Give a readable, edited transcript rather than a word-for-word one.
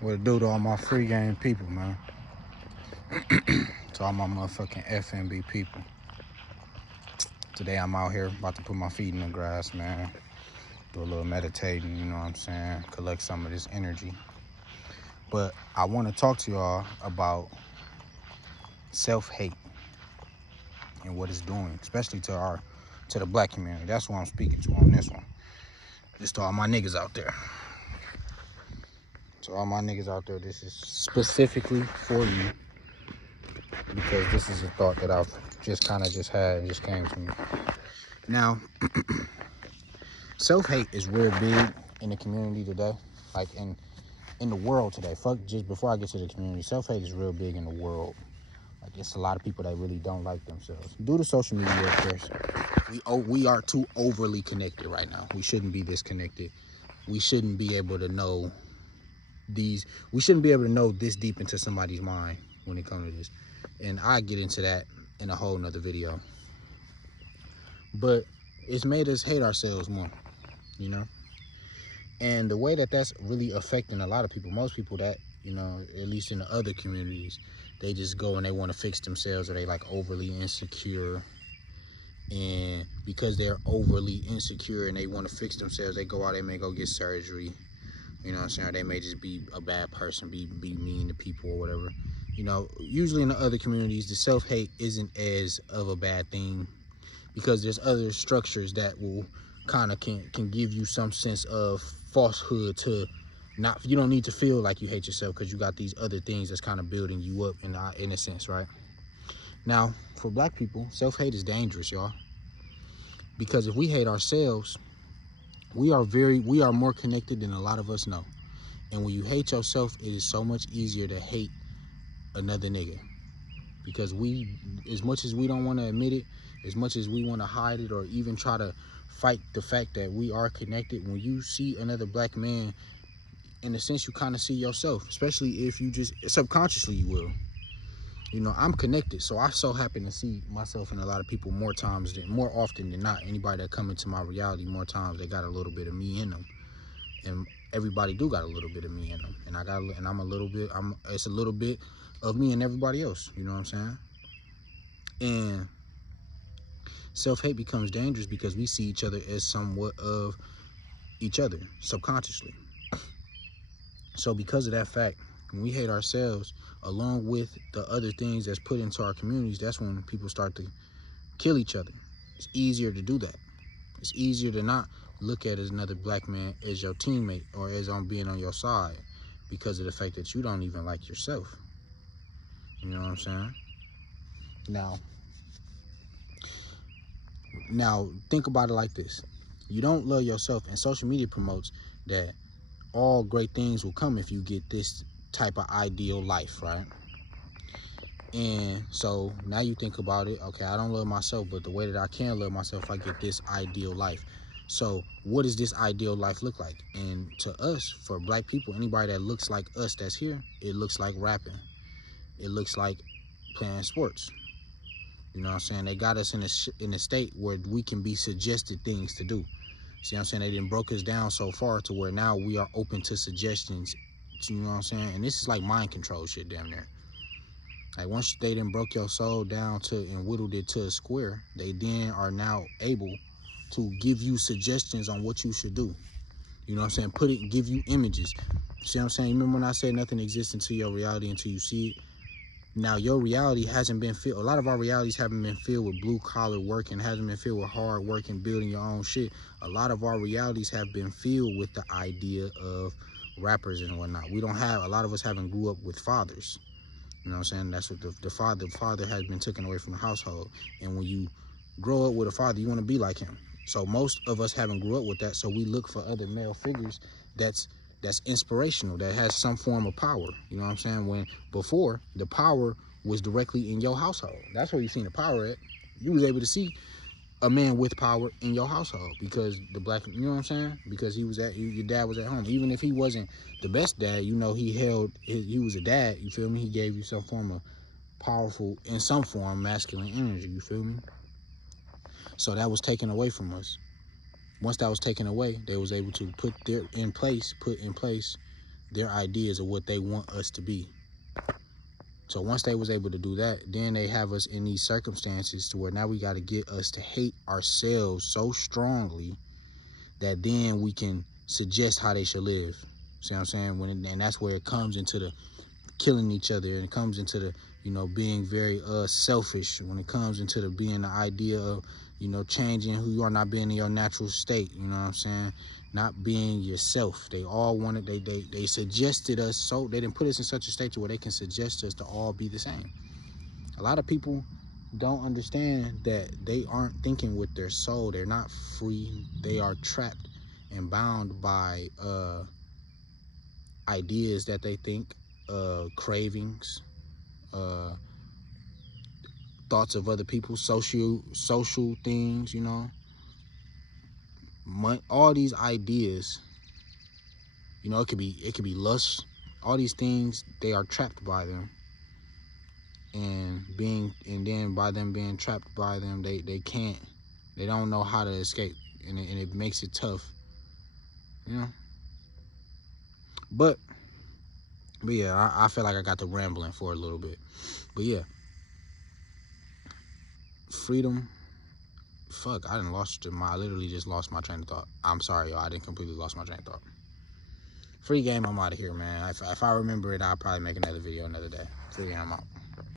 What it do to all my free game people, man? To all my motherfucking FNB people. Today I'm out here about to put my feet in the grass, man. Do a little meditating, you know what I'm saying? Collect some of this energy. But I want to talk to y'all about self-hate and what it's doing, especially to the black community. That's what I'm speaking to on this one. Just to all my niggas out there. To all my niggas out there, this is specifically for you. Because this is a thought that I've just had and just came to me. Now, self-hate is real big in the community today, like in the world today. Fuck, just before I get to the community, self-hate is real big in the world. Like, it's a lot of people that really don't like themselves. Due to social media, of course, we are too overly connected right now. We shouldn't be this connected. We shouldn't be able to know we shouldn't be able to know this deep into somebody's mind when it comes to this. And I get into that in a whole nother video. But it's made us hate ourselves more, you know? And the way that that's really affecting a lot of people, most people that, you know, at least in the other communities, they just go and they want to fix themselves, or they like overly insecure. And because they're overly insecure and they want to fix themselves, they go out, they may go get surgery. You know what I'm saying? Or they may just be a bad person, be mean to people or whatever. You know, usually in the other communities, the self-hate isn't as of a bad thing, because there's other structures that will kind of can give you some sense of falsehood to not, you don't need to feel like you hate yourself, because you got these other things that's kind of building you up in a sense, right? Now, for black people, self-hate is dangerous, y'all. Because if we hate ourselves, we are more connected than a lot of us know. And when you hate yourself, it is so much easier to hate another nigga. Because as much as we don't want to admit it, as much as we want to hide it, or even try to fight the fact that we are connected, when you see another black man, in a sense, you kind of see yourself, especially if you just subconsciously you will. You know, I'm connected, so I so happen to see myself in a lot of people more often than not. Anybody that come into my reality, more times they got a little bit of me in them. And everybody do got a little bit of me in them, and it's a little bit of me and everybody else, you know what I'm saying? And self-hate becomes dangerous because we see each other as somewhat of each other subconsciously. So because of that fact, when we hate ourselves, along with the other things that's put into our communities, that's when people start to kill each other. It's easier to do that. It's easier to not look at as another black man as your teammate or as on being on your side, because of the fact that you don't even like yourself. You know what I'm saying? Now think about it like this. You don't love yourself, and social media promotes that all great things will come if you get this type of ideal life, right? And so now you think about it, okay, I don't love myself, but the way that I can love myself, I get this ideal life. So what does this ideal life look like? And to us, for black people, anybody that looks like us that's here, it looks like rapping. It looks like playing sports. You know what I'm saying? They got us in a state where we can be suggested things to do. See what I'm saying? They didn't broke us down so far to where now we are open to suggestions. You know what I'm saying? And this is like mind control shit damn near. Like, once they done broke your soul down to and whittled it to a square, they then are now able to give you suggestions on what you should do. You know what I'm saying? Give you images. See what I'm saying? Remember when I said nothing exists until your reality, until you see it? Now, your reality hasn't been filled. A lot of our realities haven't been filled with blue collar work, and hasn't been filled with hard work and building your own shit. A lot of our realities have been filled with the idea of rappers and whatnot. A lot of us haven't grew up with fathers. You know what I'm saying? That's what the father has been taken away from the household. And when you grow up with a father, you want to be like him. So most of us haven't grew up with that. So we look for other male figures that's inspirational, that has some form of power. You know what I'm saying? When before, the power was directly in your household. That's where you seen the power at. You was able to see a man with power in your household, because you know what I'm saying? Because your dad was at home. Even if he wasn't the best dad, you know, he was a dad, you feel me? He gave you some form of powerful, in some form, masculine energy, you feel me? So that was taken away from us. Once that was taken away, they was able to put in place their ideas of what they want us to be. So once they was able to do that, then they have us in these circumstances to where now we got to get us to hate ourselves so strongly that then we can suggest how they should live. See what I'm saying? And that's where it comes into the killing each other, and it comes into the, you know, being very selfish, when it comes into the being the idea of, you know, changing who you are, not being in your natural state, you know what I'm saying, not being yourself. They all wanted, they suggested us, so they didn't put us in such a state where they can suggest us to all be the same. A lot of people don't understand that they aren't thinking with their soul. They're not free. They are trapped and bound by ideas that they think, cravings, thoughts of other people, social things, you know, all these ideas, you know, it could be lust. All these things, they are trapped by them, and then by them being trapped by them, they don't know how to escape, and it makes it tough, you know. But yeah, I feel like I got to rambling for a little bit. But yeah, freedom. Fuck, I literally just lost my train of thought. I'm sorry, y'all. I didn't completely lost my train of thought. Free game, I'm out of here, man. If I remember it, I'll probably make another video another day. Free game, I'm out.